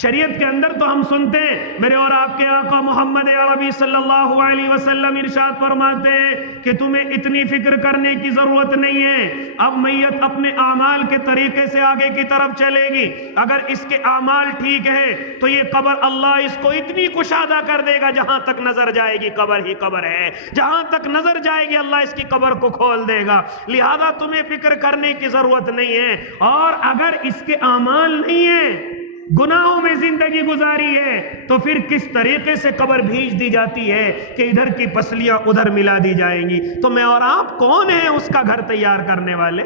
شریعت کے اندر تو ہم سنتے ہیں، میرے اور آپ کے آقا محمد عربی صلی اللہ علیہ وسلم ارشاد فرماتے ہیں کہ تمہیں اتنی فکر کرنے کی ضرورت نہیں ہے، اب میت اپنے اعمال کے طریقے سے آگے کی طرف چلے گی، اگر اس کے اعمال ٹھیک ہے تو یہ قبر اللہ اس کو اتنی کشادہ کر دے گا، جہاں تک نظر جائے گی قبر ہی قبر ہے، جہاں تک نظر جائے گی اللہ اس کی قبر کو کھول دے گا۔ لہذا تمہیں فکر کرنے کی ضرورت نہیں ہے، اور اگر اس کے اعمال نہیں ہیں، گناہوں میں زندگی گزاری ہے، تو پھر کس طریقے سے قبر بھیج دی جاتی ہے کہ ادھر کی پسلیاں ادھر ملا دی جائیں گی۔ تو میں اور آپ کون ہیں اس کا گھر تیار کرنے والے؟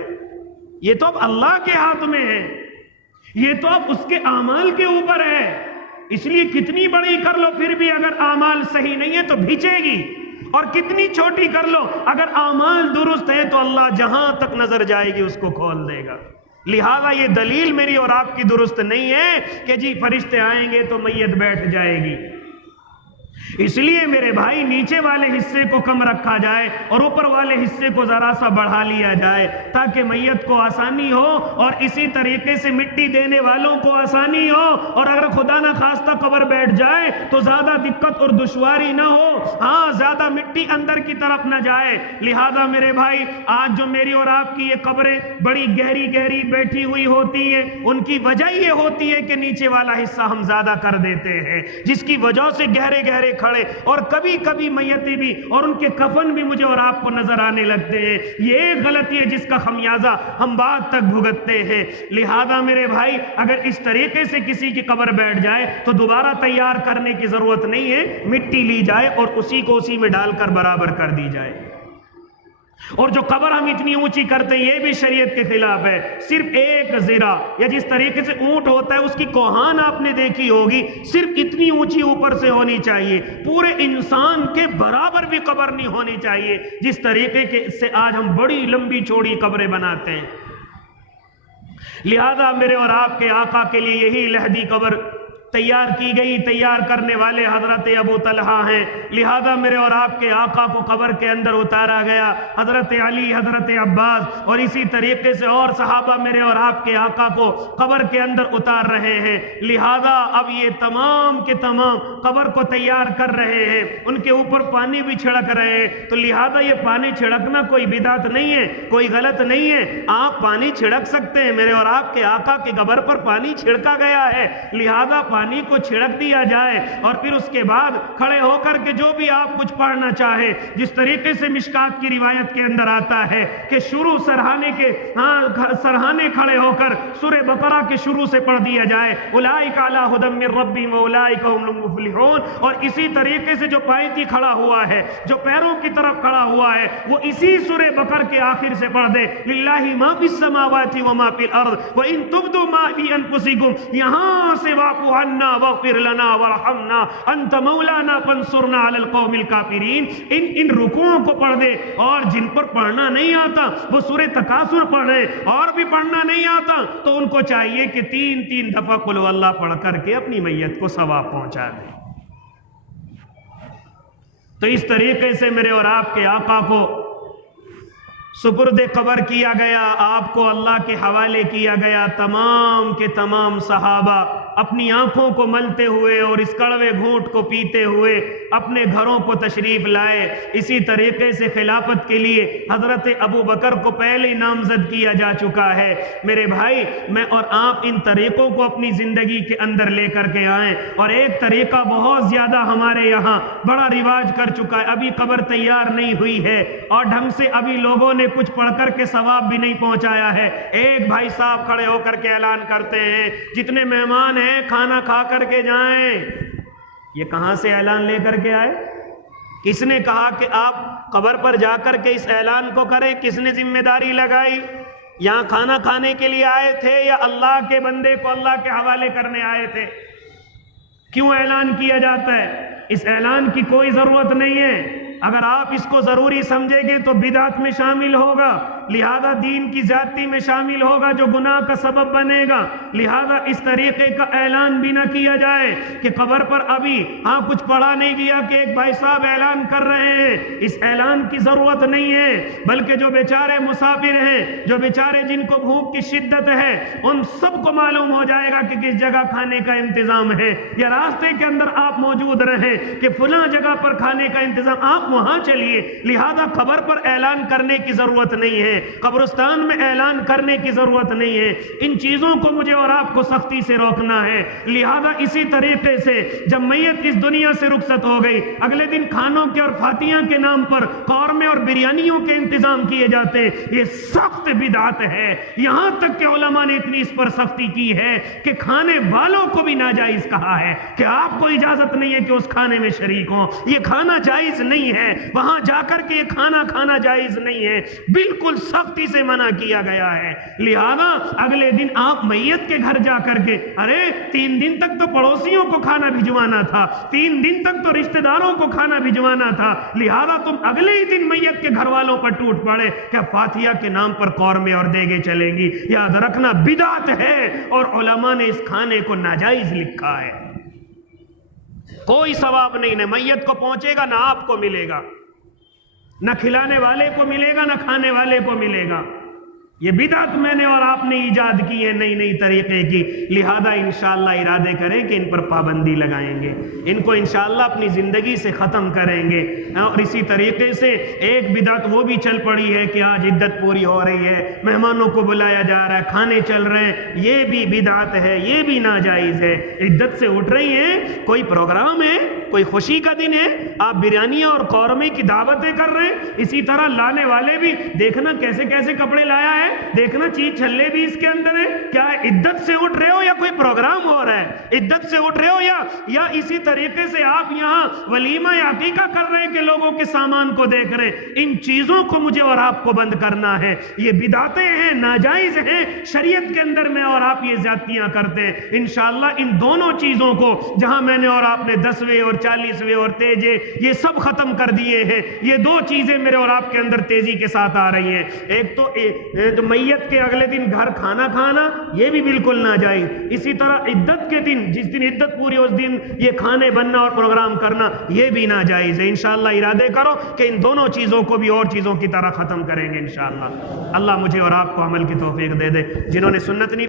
یہ تو اب اللہ کے ہاتھ میں ہے، یہ تو اب اس کے اعمال کے اوپر ہے۔ اس لیے کتنی بڑی کر لو پھر بھی اگر اعمال صحیح نہیں ہے تو بھیچے گی، اور کتنی چھوٹی کر لو اگر اعمال درست ہے تو اللہ جہاں تک نظر جائے گی اس کو کھول دے گا۔ لہذا یہ دلیل میری اور آپ کی درست نہیں ہے کہ جی فرشتے آئیں گے تو میت بیٹھ جائے گی۔ اس لیے میرے بھائی نیچے والے حصے کو کم رکھا جائے اور اوپر والے حصے کو ذرا سا بڑھا لیا جائے تاکہ میت کو آسانی ہو، اور اسی طریقے سے مٹی دینے والوں کو آسانی ہو، اور اگر خدا نہ خواستہ قبر بیٹھ جائے تو زیادہ دقت اور دشواری نہ ہو، ہاں زیادہ مٹی اندر کی طرف نہ جائے۔ لہذا میرے بھائی آج جو میری اور آپ کی یہ قبریں بڑی گہری گہری بیٹھی ہوئی ہوتی ہیں، ان کی وجہ یہ ہوتی ہے کہ نیچے والا حصہ ہم زیادہ کر دیتے ہیں، جس کی وجہ سے گہرے گہرے کھڑے، اور کبھی کبھی میتیں بھی اور ان کے کفن بھی مجھے اور آپ کو نظر آنے لگتے ہیں۔ یہ ایک غلطی ہے جس کا خمیازہ ہم بعد تک بھگتتے ہیں۔ لہذا میرے بھائی اگر اس طریقے سے کسی کی قبر بیٹھ جائے تو دوبارہ تیار کرنے کی ضرورت نہیں ہے، مٹی لی جائے اور اسی کو اسی میں ڈال کر برابر کر دی جائے۔ اور جو قبر ہم اتنی اونچی کرتے ہیں یہ بھی شریعت کے خلاف ہے۔ صرف ایک زرہ، یا جس طریقے سے اونٹ ہوتا ہے اس کی کوہان آپ نے دیکھی ہوگی، صرف اتنی اونچی اوپر سے ہونی چاہیے، پورے انسان کے برابر بھی قبر نہیں ہونی چاہیے، جس طریقے سے آج ہم بڑی لمبی چوڑی قبریں بناتے ہیں۔ لہذا میرے اور آپ کے آقا کے لیے یہی لحدی قبر تیار کی گئی، تیار کرنے والے حضرت ابو طلحہ ہیں، لہذا میرے اور آپ کے آقا کو قبر کے اندر اتارا گیا، حضرت علی، حضرت عباس اور اسی طریقے سے اور صحابہ میرے اور آپ کے آقا کو قبر کے اندر اتار رہے ہیں۔ لہذا اب یہ تمام کے تمام قبر کو تیار کر رہے ہیں، ان کے اوپر پانی بھی چھڑک رہے ہیں، تو لہذا یہ پانی چھڑکنا کوئی بدعت نہیں ہے، کوئی غلط نہیں ہے، آپ پانی چھڑک سکتے ہیں۔ میرے اور آپ کے آقا کے قبر پر پانی چھڑکا گیا ہے، لہذا پانی کو چھڑک دیا جائے، اور پھر اس کے بعد کھڑے ہو کر کے جو بھی آپ کچھ پڑھنا چاہے، جس طریقے سے مشکات کی روایت کے اندر آتا ہے کہ شروع سرہانے کھڑے ہو کر سورہ بقرہ کے شروع سے پڑھ دیا جائے، اولئک علی ھدی من ربہم واولئک ہم المفلحون، اور اسی طریقے سے جو پائتی کھڑا ہوا ہے، جو پیروں کی طرف کھڑا ہوا ہے، وہ اسی سورہ بقرہ کے آخر سے پڑھ دے، للہ ما فی السماوات وما فی الارض وان تبدوا ما فی انفسکم، یہاں سے واعف عنا واغفر لنا وارحمنا انت مولانا فانصرنا علی القوم الکافرین، ان رکوعوں کو پڑھ دے، اور جن پر پڑھنا نہیں آتا وہ سورہ تکاثر پڑھ رہے اور بھی پڑھنا نہیں آتا تو ان کو چاہیے کہ 3 دفعہ قل ہو اللہ پڑھ کر کے اپنی میت کو ثواب پہنچا دیں۔ تو اس طریقے سے میرے اور آپ کے آقا کو سپرد قبر کیا گیا، آپ کو اللہ کے حوالے کیا گیا، تمام کے تمام صحابہ اپنی آنکھوں کو ملتے ہوئے اور اس کڑوے گھونٹ کو پیتے ہوئے اپنے گھروں کو تشریف لائے۔ اسی طریقے سے خلافت کے لیے حضرت ابو بکر کو پہلے نامزد کیا جا چکا ہے۔ میرے بھائی، میں اور آپ ان طریقوں کو اپنی زندگی کے اندر لے کر کے آئیں، اور ایک طریقہ بہت زیادہ ہمارے یہاں بڑا رواج کر چکا ہے، ابھی قبر تیار نہیں ہوئی ہے اور ڈھنگ سے ابھی لوگوں نے کچھ پڑھ کر کے ثواب بھی نہیں پہنچایا ہے، ایک بھائی صاحب کھڑے ہو کر کے اعلان کرتے ہیں جتنے مہمان ہیں کھانا کھا کر کے جائیں۔ یہ کہاں سے اعلان لے کر کے آئے؟ کس نے کہا کہ آپ قبر پر جا کر کے اس اعلان کو کریں؟ کس نے ذمہ داری لگائی؟ یہاں کھانا کھانے کے لیے آئے تھے یا اللہ کے بندے کو اللہ کے حوالے کرنے آئے تھے؟ کیوں اعلان کیا جاتا ہے؟ اس اعلان کی کوئی ضرورت نہیں ہے، اگر آپ اس کو ضروری سمجھیں گے تو بدعت میں شامل ہوگا، لہذا دین کی زیادتی میں شامل ہوگا جو گناہ کا سبب بنے گا، لہذا اس طریقے کا اعلان بھی نہ کیا جائے کہ قبر پر ابھی کچھ پڑھا نہیں گیا کہ ایک بھائی صاحب اعلان کر رہے ہیں، اس اعلان کی ضرورت نہیں ہے، بلکہ جو بیچارے مسافر ہیں، جو بیچارے جن کو بھوک کی شدت ہے، ان سب کو معلوم ہو جائے گا کہ کس جگہ کھانے کا انتظام ہے، یا راستے کے اندر آپ موجود رہیں کہ فلاں جگہ پر کھانے کا انتظام، آپ وہاں چلیے، لہذا قبر پر اعلان کرنے کی ضرورت نہیں ہے، قبرستان میں اعلان کرنے کی ضرورت نہیں ہے، ان چیزوں کو مجھے اور آپ کو سختی سے روکنا ہے۔ لہذا اسی طریقے سے جب میت اس دنیا سے رخصت ہو گئی، اگلے دن کھانوں کے اور فاتحہ کے نام پر قورمے اور بریانیوں کے انتظام کیے جاتے، یہ سخت بدعت ہے، یہاں تک کہ علماء نے اتنی اس پر سختی کی ہے کہ کھانے والوں کو بھی ناجائز کہا ہے کہ آپ کو اجازت نہیں ہے کہ اس کھانے میں شریک ہوں، یہ کھانا جائز نہیں ہے، وہاں جا کر کے یہ کھانا کھانا جائز نہیں ہے، بالکل سختی سے منع کیا گیا ہے۔ لہذا اگلے دن آپ میت کے گھر جا کر کے 3 دن تک تو پڑوسیوں کو کھانا بھجوانا تھا، 3 دن تک تو رشتہ داروں کو کھانا بھجوانا تھا، لہذا تم اگلے ہی دن میت کے گھر والوں پر ٹوٹ پڑے، کیا فاتحہ کے نام پر قورمے اور دیگیں چلیں گی؟ یاد رکھنا بدعت ہے، اور علماء نے اس کھانے کو ناجائز لکھا ہے، کوئی ثواب نہیں، نہ میت کو پہنچے گا نہ آپ کو ملے گا، نہ کھلانے والے کو ملے گا نہ کھانے والے کو ملے گا۔ یہ بدعت میں نے اور آپ نے ایجاد کی ہے نئی طریقے کی، لہذا انشاءاللہ ارادے کریں کہ ان پر پابندی لگائیں گے، ان کو انشاءاللہ اپنی زندگی سے ختم کریں گے۔ اور اسی طریقے سے ایک بدعت وہ بھی چل پڑی ہے کہ آج عدت پوری ہو رہی ہے، مہمانوں کو بلایا جا رہا ہے، کھانے چل رہے ہیں، یہ بھی بدعت ہے، یہ بھی ناجائز ہے۔ عدت سے اٹھ رہی ہیں، کوئی پروگرام ہے، کوئی خوشی کا دن ہے، آپ بریانیاں اور قورمے کی دعوتیں کر رہے ہیں، اسی طرح لانے والے بھی دیکھنا کیسے کیسے کپڑے لایا ہے، دیکھنا چیز چھلے بھی اس کے اندر ہے، کیا عدت سے اٹھ رہے ہو یا کوئی پروگرام ہو رہا ہے؟ عدت سے اٹھ رہے ہو یا اسی طریقے سے آپ یہاں ولیمہ یا عقیقہ کر رہے ہیں کہ لوگوں کے سامان کو دیکھ رہے ہیں؟ ان چیزوں کو مجھے اور آپ کو بند کرنا ہے، یہ بدعتیں ہیں، ناجائز ہیں، شریعت کے اندر میں اور آپ یہ زیادتیاں کرتے ہیں۔ انشاءاللہ ان دونوں چیزوں کو جہاں میں نے اور آپ نے 10ویں اور 40ویں اور تیجے یہ سب ختم کر دیے ہیں. یہ دو چیزیں میرے اور آپ کے اندر تیزی کے ساتھ آ رہی ہیں. ایک تو میت کے اگلے دن گھر کھانا کھانا یہ بھی بالکل ناجائز. اسی طرح عدت کے دن جس دن عدت پوری اس دن یہ کھانے بننا اور پروگرام کرنا یہ بھی ناجائز ہے. انشاءاللہ ارادے کرو کہ ان دونوں چیزوں کو بھی اور چیزوں کی طرح ختم کریں گے انشاءاللہ. اللہ مجھے اور آپ کو عمل کی توفیق دے دے. جنہوں نے سنت نہیں